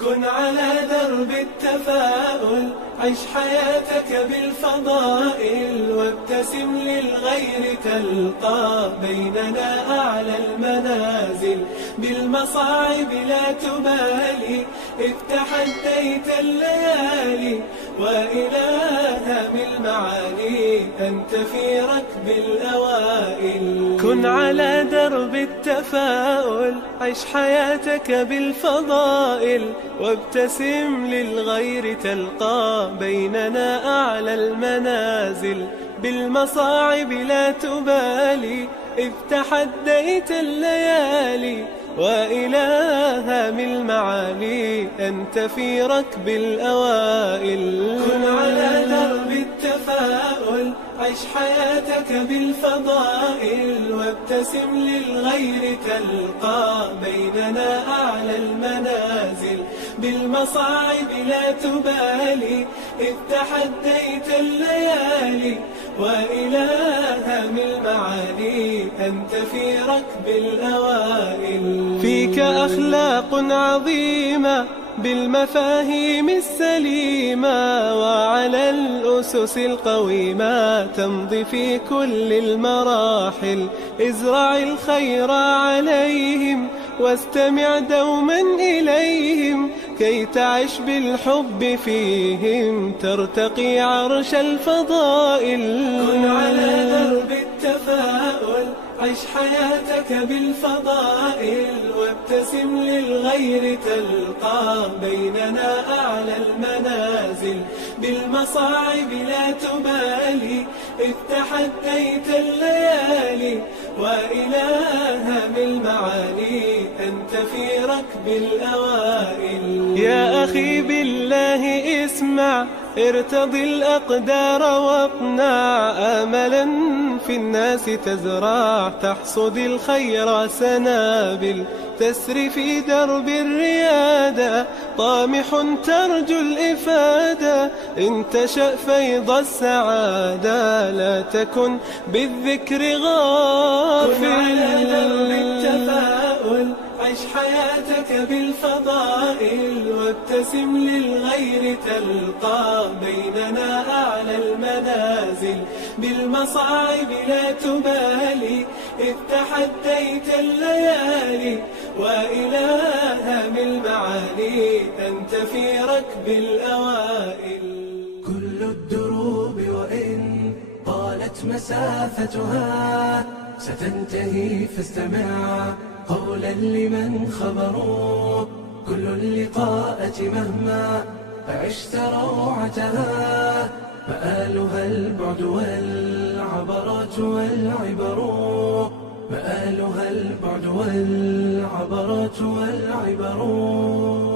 كن على درب التفاؤل، عش حياتك بالفضائل، وابتسم للغير تلقى بيننا أعلى المنازل. بالمصاعب لا تبالي، إذ تحديت الليالي، وإلى هام المعالي أنت في ركب الأوائل. كن على درب التفاؤل، عش حياتك بالفضائل، وابتسم للغير تلقى بيننا أعلى المنازل. بالمصاعب لا تبالي، إذ تحديت الليالي، وإلى هام المعالي أنت في ركب الأوائل. كن على درب التفاؤل، عش حياتك بالفضائل، وابتسم للغير تلقى بيننا أعلى المنازل. بالمصاعب لا تبالي، إذ تحديت الليالي، وإلى هام المعالي أنت في ركب الأوائل. فيك أخلاق عظيمة بالمفاهيم السليمة، وعلى الأسس القويمة تمضي في كل المراحل. ازرع الخير عليهم، واستمع دوما إليهم، كي تعش بالحب فيهم ترتقي عرش الفضائل. كن على درب التفاؤل، عش حياتك بالفضائل، وابتسم للغير تلقى بيننا أعلى المنازل. بالمصاعب لا تبالي، إذ تحديت الليالي، وإلى هام المعالي أنت في ركب الأوائل. يا أخي بالله اسمع، ارتضي الأقدار واقنع، آملا في الناس تزرع، تحصد الخير سنابل. تسري في درب الريادة، طامح ترجو الإفادة، إن تشأ فيض السعادة، لا تكن بالذكر غافل. كن على درب التفاؤل، عش حياتك بالفضائل، وابتسم للغير تلقى بيننا أعلى المنازل. بالمصاعب لا تبالي، إذ تحديت الليالي، وإلى هام المعالي أنت في ركب الأوائل. كل الدروب وإن طالت مسافتها، ستنتهي فاستمع قولا لمن خبروا. كل اللقاءات مهما عشت روعتها، مآلها البعد والعبرات والعبر. مآلها البعد والعبرات والعبر.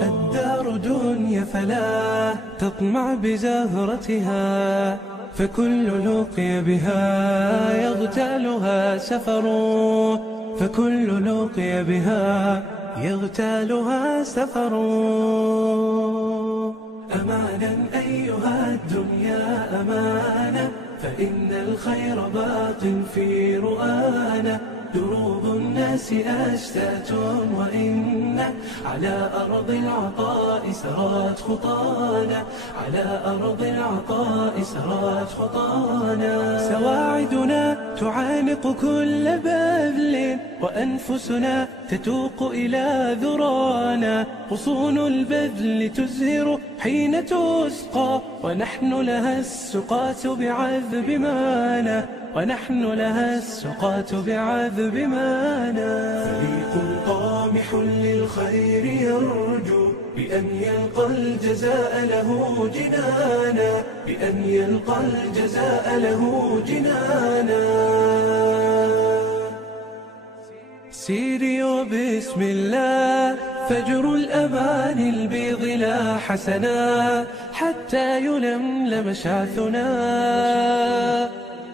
الدار دنيا فلا تطمع بزهرتها، فكل لقي بها يغتالها سفر. فكل لقي بها يغتالها سفر. أمانا أيها الدنيا أمانة، فإن الخير باق في رؤانا. دروب الناس أشتات، وإن على أرض العطاء سرت خطانا. على أرض العطاء سرت خطانا. سواعدنا تعانق كل بذل، وأنفسنا تتوق إلى ذرانا. غصون البذل تزهر حين تسقى، ونحن لها السقاة بعذب مانا. ونحن لها السقاة بعذب مانا. فريق طامح للخير يرجو بأن يلقى الجزاء له جنانا. بأن يلقى الجزاء له جنانا. سيري وبسم الله، فجر الأمان البيض لا حسنا، حتى يلملم شعثنا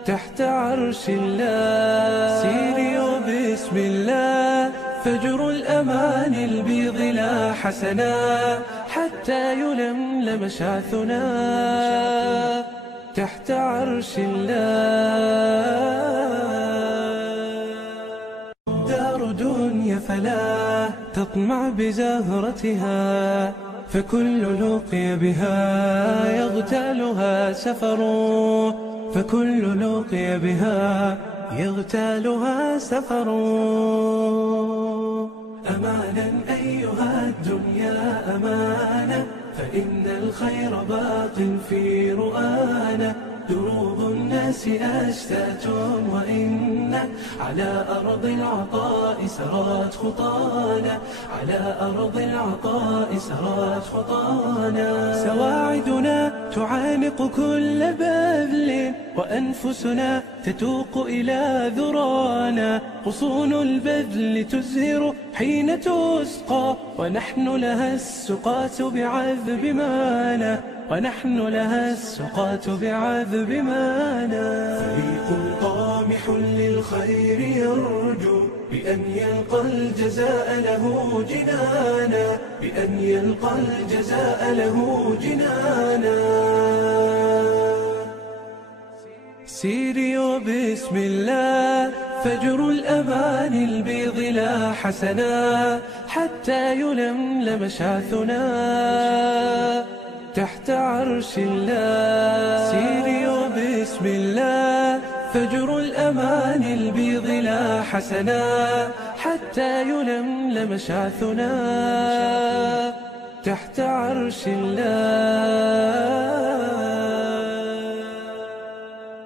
تحت عرش الله. سيري وبسم الله، فجر الأمان البيض لا حسنا، حتى يلملم شعثنا تحت عرش الله. دار دنيا فلا تطمع بزهرتها، فكل لقي بها يغتالها سفر، فكل لقي بها يغتالها سفر. أمانا أيها الدنيا أمانة، فإن الخير باق في رؤانا. دروب الناس أشتات وإن على أرض العطاء سرت خطانا، على أرض العطاء سرت خطانا. سواعدنا تعانق كل بذل، وأنفسنا تتوق إلى ذرانا. غصون البذل تزهر حين تسقى، ونحن لها السقاة بعذب مانا، ونحن لها السقاة بعذب مانا. فريق طامح للخير يرجو بأن يلقى الجزاء له جنانا، بأن يلقى الجزاء له جنانا. سيري وبسم الله فجر الأمان البيض لا حسنا، حتى يلملم شعثنا تحت عرش الله. سيري وبسم الله فجر الأمان البيض لا حسنا، حتى يلملم شعثنا تحت عرش الله.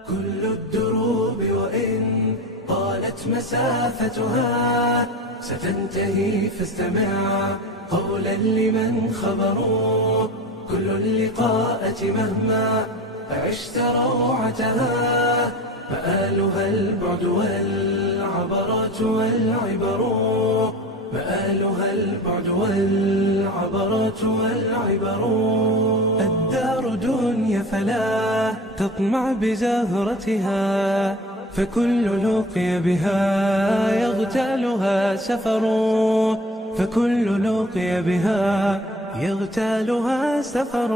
كل الدروب وإن طالت مسافتها ستنتهي، فاستمع قولا لمن خبروا. كل اللقاءة مهما عشت روعتها، مآلها البعد والعبرات والعبر، مآلها البعد والعبرات والعبر. الدار دنيا فلا تطمع بزهرتها، فكل لقي بها يغتالها سفر، فكل لقي بها يغتالها سفر.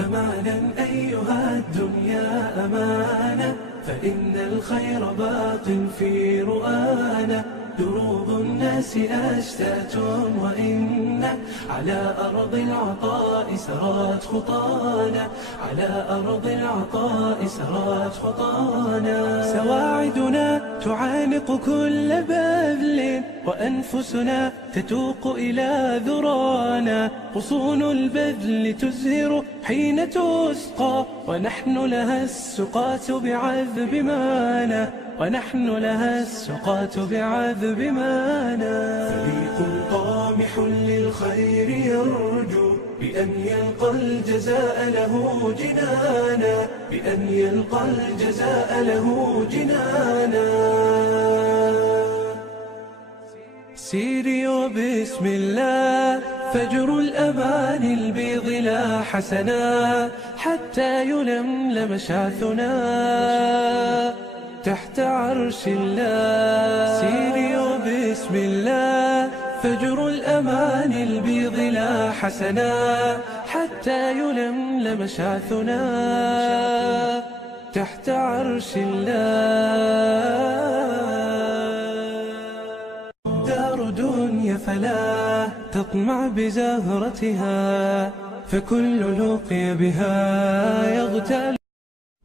أمانا أيها الدنيا أمانة، فإن الخير باق في رؤانا. دروب الناس أشتات وإن على أرض العطاء سرت خطانا، على أرض العطاء سرت خطانا. سواعدنا تعانق كل بذل، وأنفسنا تتوق إلى ذرانا. غصون البذل تزهر حين تسقى، ونحن لها السقاة بعذب مانا، ونحن لها السقاة بعذب مانا. فريق طامح للخير يرجو بأن يلقى الجزاء له جنانا، بأن يلقى الجزاء له جنانا. سيري وبسم الله فجر الأمان البيض لا حسنا، حتى يلملم شعثنا تحت عرش الله. سيري وبسم الله فجر الأمان البيض لا حسنا، حتى يلملم شعثنا تحت عرش الله. دار دنيا فلا تطمع بزهرتها، فكل لقي بها يغتال.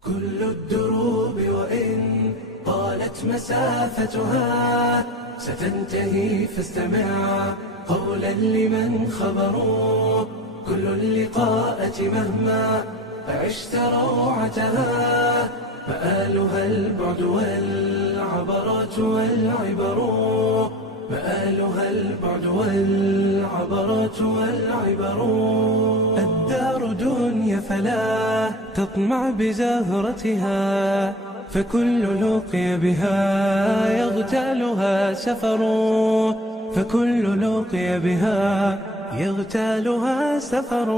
كل الدروب وإن طالت مسافتها ستنتهي، فاستمع قولا لمن خبروا. كل اللقاءة مهما عشت روعتها، مآلها البعد والعبرات والعبر، مآلها البعد والعبرات والعبر. الدار دنيا فلا تطمع بزهرتها، فكل لقي بها يغتالها سفر، فكل لقي بها يغتالها سفر.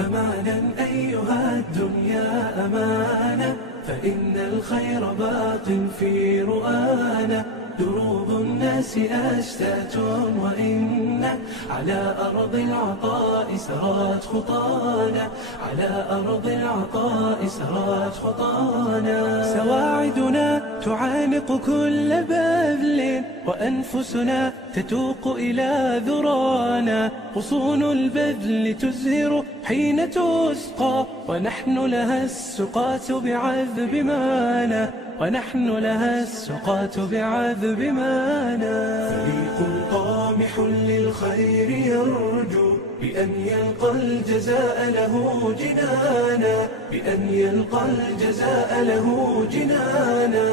أمانا أيها الدنيا أمانة، فإن الخير باق في رؤانا. دروب الناس أشتات وإن على أرض العطاء سرت خطانا، على أرض العطاء سرت خطانا. سواعدنا تعانق كل بذل، وأنفسنا تتوق إلى ذرانا. غصون البذل تزهر حين تسقى، ونحن لها السقاة بعذب مانا، ونحن لها السقاة بعذب مانا. فريق طامح للخير يرجو بأن يلقى الجزاء له جنانا، بأن يلقى الجزاء له جنانا.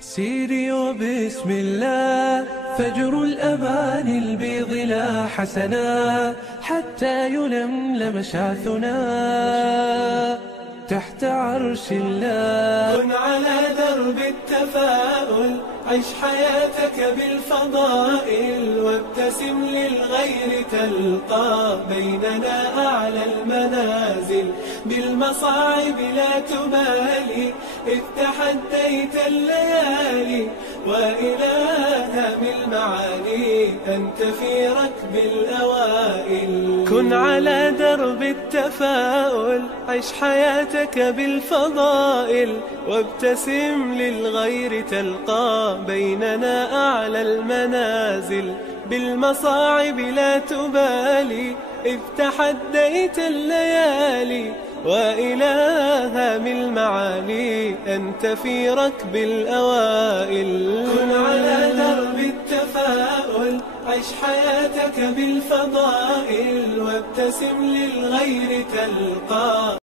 سيري وبسم الله فجر الأمان البيض لا حسنا، حتى يلملم شعثنا تحت عرش الله. كن على درب التفاؤل، عش حياتك بالفضائل، وابتسم للغير تلقى بيننا أعلى المنازل. بالمصاعب لا تبالي، إذ تحديت الليالي، وإلى هم المعالي أنت في ركب الأوائل. كن على درب التفاؤل، عش حياتك بالفضائل، وابتسم للغير تلقى بيننا أعلى المنازل. بالمصاعب لا تبالي، إذ تحديت الليالي، وإلى هام المعالي أنت في ركب الأوائل. كن على درب التفاؤل، عش حياتك بالفضائل، وابتسم للغير تلقى